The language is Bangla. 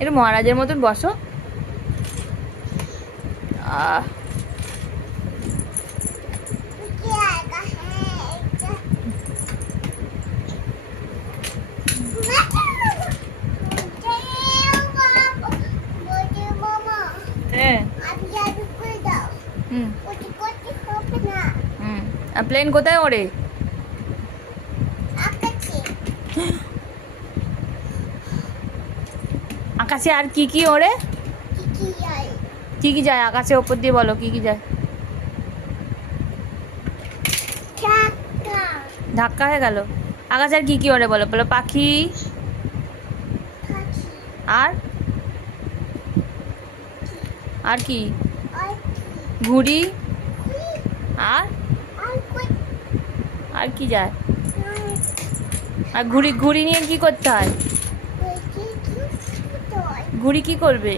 একটু মহারাজের মতন বসো। হ্যাঁ। আর প্লেন কোথায় ওড়ে? আকাশে আর কি কি ওড়ে? কি কি যায় আকাশে ওপর দিয়ে? বলো কি কি যায়? ধাক্কা হয়ে গেল। আকাশে আর কি কি ওড়ে বলো? বলো পাখি। আর আর কি? ঘুড়ি। আর আর কি যায়? আর ঘুড়ি ঘুড়ি নিয়ে কি করতে হয়? ঘুড়ি কি করবে?